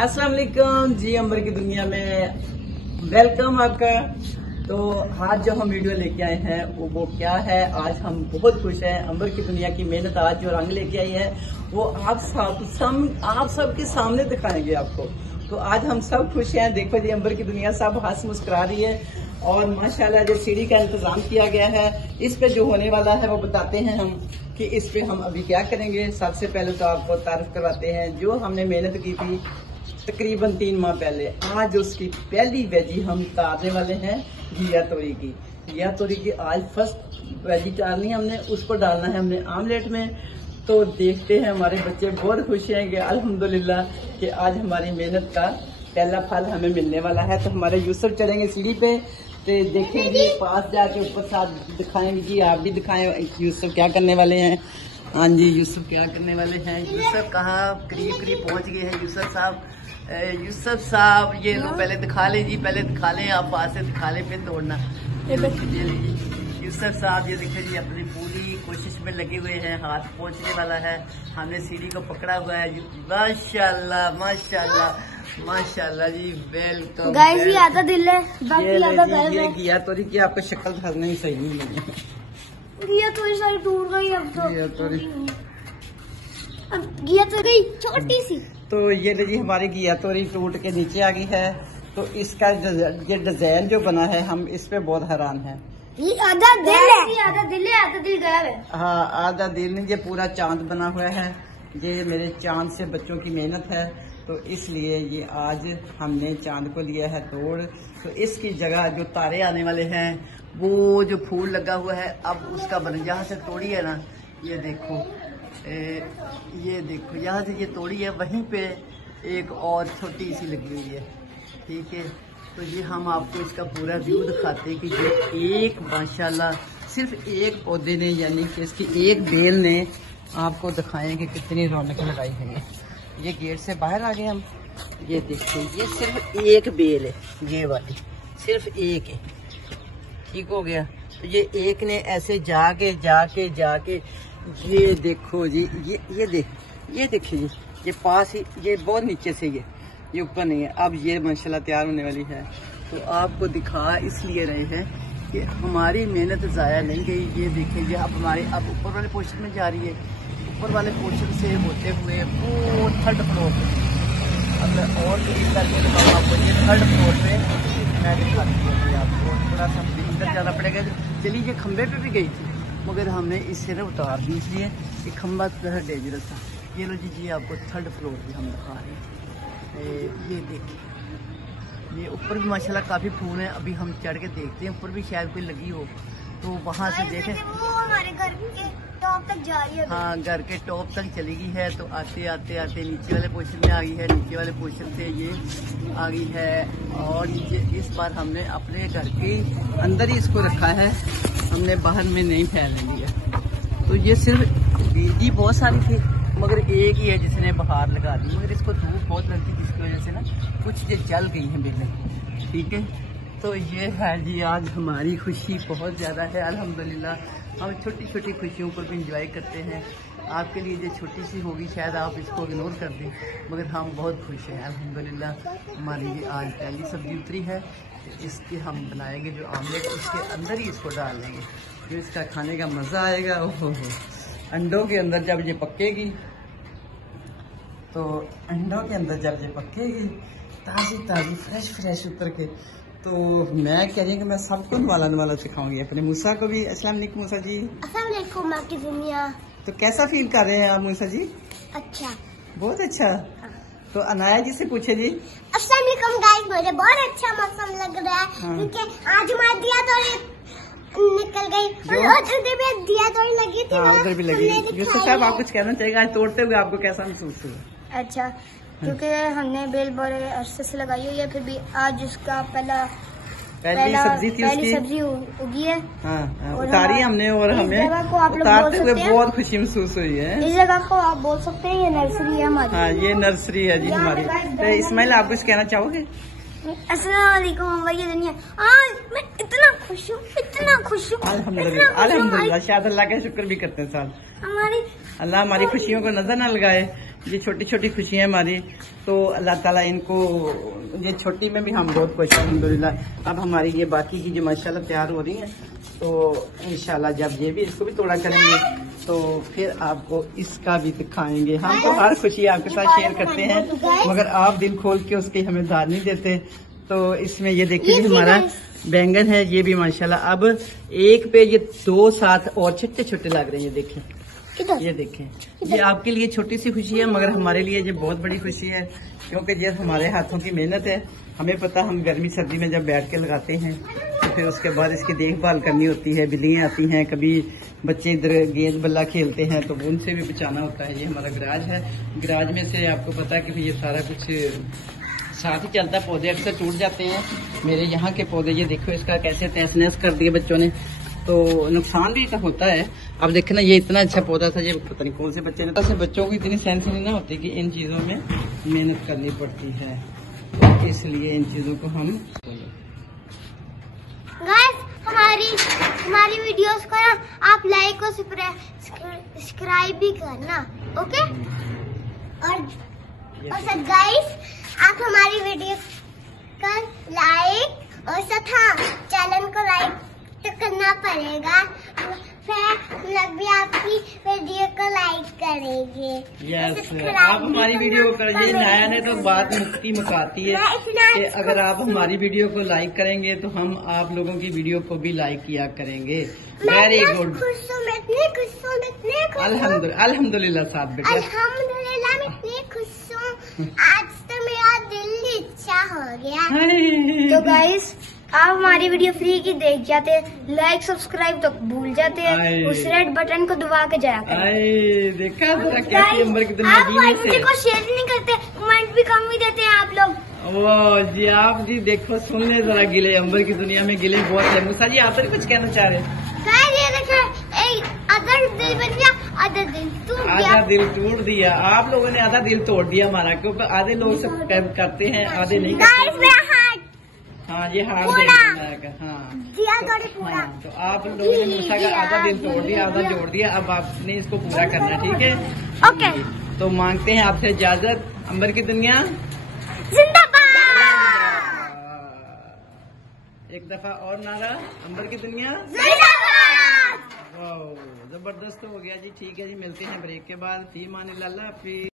अस्सलाम वालेकुम जी, अंबर की दुनिया में वेलकम आपका। तो आज जो हम वीडियो लेके आए हैं वो क्या है, आज हम बहुत खुश हैं। अंबर की दुनिया की मेहनत आज जो रंग लेके आई है वो आप सबके सामने दिखाएंगे आपको। तो आज हम सब खुश हैं। देखो जी, अंबर की दुनिया सब हंस मुस्कुरा रही है और माशाल्लाह जो सीढ़ी का इंतजाम किया गया है, इस पे जो होने वाला है वो बताते हैं हम कि इस पे हम अभी क्या करेंगे। सबसे पहले तो आपको तारीफ करवाते हैं, जो हमने मेहनत की थी तकरीबन 3 माह पहले, आज उसकी पहली वेजी हम उतारने वाले हैं घिया तोरी की। घिया तोरी की आज फर्स्ट वेजी उतारनी है हमने, उसको डालना है हमने आमलेट में। तो देखते हैं, हमारे बच्चे बहुत खुश हैं कि अल्हम्दुलिल्लाह कि आज हमारी मेहनत का पहला फल हमें मिलने वाला है। तो हमारे यूसुफ चढ़ेंगे सीढ़ी पे, तो देखेंगे पास जाके ऊपर साथ दिखाएंगे जी। आप भी दिखाएं यूसुफ क्या करने वाले हैं। हाँ जी, यूसुफ क्या करने वाले हैं। यूसुफ कहाँ करीब पहुंच गए हैं यूसुफ साहब। यूसुफ साहब ये लो पहले दिखा ले जी, पहले दिखा ले, आप पास से दिखा ले फिर तोड़ना। यूसुफ साहब ये देखिए जी, अपनी पूरी कोशिश में लगे हुए हैं, हाथ पहुंचने वाला है। हमने सीढ़ी को पकड़ा हुआ है। माशाल्लाह माशाल्लाह माशाल्लाह जी, वेलकम। गाइस ये आधा दिल है, बाकी आधा घर ये है। घिया तोरी की आपको शक्ल धरना ही सही नहीं लगी। घिया तोरी सारी टूट गई अब तो। घिया तोरी अब घिया तो गई छोटी सी। तो ये जी हमारी घिया तोरी टूट के नीचे आ गई है। तो इसका ये डिजाइन जो बना है, हम इस पे बहुत हैरान हैं। ये आधा दिल है, आधा दिल है, आधा दिल गायब है। हाँ, आधा दिल नहीं, ये पूरा चांद बना हुआ है। ये मेरे चांद से बच्चों की मेहनत है, तो इसलिए ये आज हमने चांद को लिया है तोड़। तो इसकी जगह जो तारे आने वाले हैं, वो जो फूल लगा हुआ है, अब उसका बन, जहाँ से तोड़ी है ना, ये देखो ये देखो, यहाँ से ये तोड़ी है, वहीं पे एक और छोटी सी लगी हुई है। ठीक है, तो ये हम आपको इसका पूरा व्यू दिखाते हैं कि ये एक माशाल्लाह सिर्फ एक पौधे ने, यानी कि इसकी एक बेल ने आपको दिखाएं कि कितनी रौनक लगाई है। ये गेट से बाहर आ गए हम। ये देखिए, ये सिर्फ एक बेल है, ये वाली सिर्फ एक है। ठीक हो गया। तो ये एक ने ऐसे जाके ये देखो जी, ये देखिए जी, ये पास ही, ये बहुत नीचे से ये ऊपर नहीं है। अब ये माशाल्लाह तैयार होने वाली है। तो आपको दिखा इसलिए रहे हैं कि हमारी मेहनत ज़ाया नहीं गई। ये देखिए, अब हमारे अब ऊपर वाले पोर्शन में जा रही है। ऊपर वाले पोर्शन से होते हुए वो 3rd फ्लोर पे, अब मैं और करीब करके दिखाऊँ आपको। ये 3rd फ्लोर पे मैं दिखाती हूँ आपको। थोड़ा सा अंदर जाना पड़ेगा। चलिए, ये खंबे पे भी गई थी, मगर हमने इससे ना उतार दी, इसलिए ये खंबा थोड़ा डेंजरस था। ये लो जी, आपको 3rd फ्लोर पे हम दिखा रहे हैं। ये देखिए, ये ऊपर भी माशाल्लाह काफ़ी फूल हैं। अभी हम चढ़ के देखते हैं, ऊपर भी शायद कोई लगी हो, तो वहाँ से देखें। वो हमारे घर के टॉप तक जा रही है। हाँ, घर के टॉप तक चली गई है। तो आते आते नीचे वाले पोर्शन में आ गई है। नीचे वाले पोर्शन से ये आ गई है, और नीचे इस बार हमने अपने घर के अंदर ही इसको रखा है, हमने बाहर में नहीं फैलने दिया। तो ये सिर्फ बीजी बहुत सारी थी, मगर एक ही है जिसने बाहर लगा दी, मगर इसको धूप बहुत लगती, जिसकी वजह से ना कुछ ये जल गई है बेलें। ठीक है, तो ये है जी, आज हमारी खुशी बहुत ज़्यादा है अल्हम्दुलिल्लाह। हम छोटी छोटी खुशियों को भी इंजॉय करते हैं। आपके लिए जो छोटी सी होगी शायद आप इसको इग्नोर कर दें, मगर हम बहुत खुश हैं अल्हम्दुलिल्लाह। हमारी ये आज पहली सब्जी उतरी है, इसके हम बनाएंगे जो आमलेट, उसके अंदर ही इसको डाल देंगे, जो इसका खाने का मज़ा आएगा। ओहो, अंडों के अंदर जब ये पकेगी, तो अंडों के अंदर जब ये पकेगी ताज़ी फ्रेश उतर के, तो मैं कह रही हूँ कि मैं सबको नवाला सिखाऊंगी, अपने मूसा को भी। अस्सलाम वालेकुम मूसा जी। अस्सलाम वालेकुम माँ की दुनिया। तो कैसा फील कर रहे हैं आप मूसा जी? अच्छा, बहुत अच्छा। तो अनाया जी से पूछे जी। अस्सलाम वालेकुम गाइस, मुझे बहुत अच्छा मौसम लग रहा है। हाँ। क्योंकि आज हमारी दिया तोड़ी निकल गई और उधर भी दिया तोड़ी लगी थी। हाँ, उधर भी लगी। यूसुफ साहब, आप कुछ कहना चाहिएगा? आज तोड़ते हुए आपको कैसा महसूस हुआ? अच्छा, क्योंकि हमने बेल बड़े अरसे से लगाई हुई है, फिर भी आज उसका पहली सब्जी थी, पहली सब्जी उगी है। हाँ, उतारी हमने, और हमें उतारते हुए बहुत खुशी महसूस हुई है। इस जगह को आप बोल सकते हैं ये नर्सरी है हमारी। हाँ, ये नर्सरी है जी हमारी। तो इस्माइल, आप कुछ कहना चाहोगे? अस्सलाम वालेकुम भैया दुनिया। आज मैं इतना खुश हूँ अल्हम्दुलिल्लाह। शायद अल्लाह का शुक्र भी करते हैं साथ। हमारी अल्लाह हमारी खुशियों को नजर ना लगाए। ये छोटी छोटी खुशियाँ हमारी, तो अल्लाह ताला इनको, ये छोटी में भी हम बहुत खुश हैं अल्हम्दुलिल्लाह। अब हमारी ये बाकी की जो माशाल्लाह तैयार हो रही हैं, तो इंशाल्लाह जब ये भी इसको भी तोड़ा करेंगे तो फिर आपको इसका भी दिखाएंगे। हम तो हर खुशी आपके साथ शेयर करते हैं, मगर आप दिल खोल के उसकी हमें दाद नहीं देते। तो इसमें ये देखिए हमारा बैंगन है, ये भी माशाल्लाह अब एक पे ये 2 साथ और छोटे छोटे लग रहे हैं। ये देखें, ये देखें, ये आपके लिए छोटी सी खुशी है, मगर हमारे लिए ये बहुत बड़ी खुशी है, क्योंकि ये हमारे हाथों की मेहनत है। हमें पता, हम गर्मी सर्दी में जब बैठ के लगाते हैं तो फिर उसके बाद इसकी देखभाल करनी होती है। बिल्लियाँ आती हैं, कभी बच्चे इधर गेंद बल्ला खेलते हैं तो उनसे भी बचाना होता है। ये हमारा गराज है, गराज में से आपको पता है कि ये सारा कुछ साथ ही चलता है। पौधे अक्सर टूट जाते हैं मेरे यहाँ के पौधे। ये देखो इसका कैसे तहस नहस कर दिए बच्चों ने, तो नुकसान भी होता है। अब देखो ना, ये इतना अच्छा पौधा था, ये पता नहीं कौन से बच्चे ने, तो बच्चों को इतनी सेंस नहीं ना होती कि इन चीजों में मेहनत करनी पड़ती है, तो इसलिए इन चीजों को हम हमारी वीडियोस को ना आप लाइक और सब्सक्राइब भी करना, ओके। और सब गाइस, आप हमारी वीडियो को लाइक और तथा चैनल को लाइक तो करना पड़ेगा, फिर लोग भी आपकी वीडियो को लाइक करेंगे। यस, आप हमारी वीडियो को करिए। नया ने तो बात मुक्ति मुकाती है कि अगर आप हमारी वीडियो को लाइक करेंगे तो हम आप लोगों की वीडियो को भी लाइक किया करेंगे। वेरी गुड, अल्हम्दुलिल्लाह साहब बेटा, अल्हम्दुलिल्लाह मैं इतनी खुश हूँ। आज तो मेरा दिल इच्छा हो गया। तो गाइस, आप हमारी वीडियो फ्री की देख जाते हैं, लाइक सब्सक्राइब तो भूल जाते हैं, उस रेड बटन को दबा के जाया करें। देखा जरा कैसी अंबर की दुनिया वीडियो को शेयर नहीं करते, कमेंट भी कम ही देते हैं आप लोग। वो जी, आप जी देखो, सुनने जरा गिले, अंबर की दुनिया में गिले बहुत है। मूसा जी, आप तो कुछ कहना चाह रहे? आधा दिल टूट दिया आप लोगों ने, आधा दिल तोड़ दिया हमारा, क्योंकि आधे लोग सब्सक्राइब करते हैं, आधे नहीं करते। हाँ, ये हार देगा। हाँ, तो आप लोगों ने मूसा का आधा दिल तोड़ दिया, आधा जोड़ दिया, अब आपने इसको पूरा करना, ठीक है? ओके, तो मांगते हैं आपसे इजाजत। अंबर की दुनिया जिंदाबाद। एक दफा और नारा, अंबर की दुनिया जिंदाबाद। वाह, जबरदस्त हो गया जी। ठीक है जी, मिलते हैं ब्रेक के बाद। फी मान अल्लाह।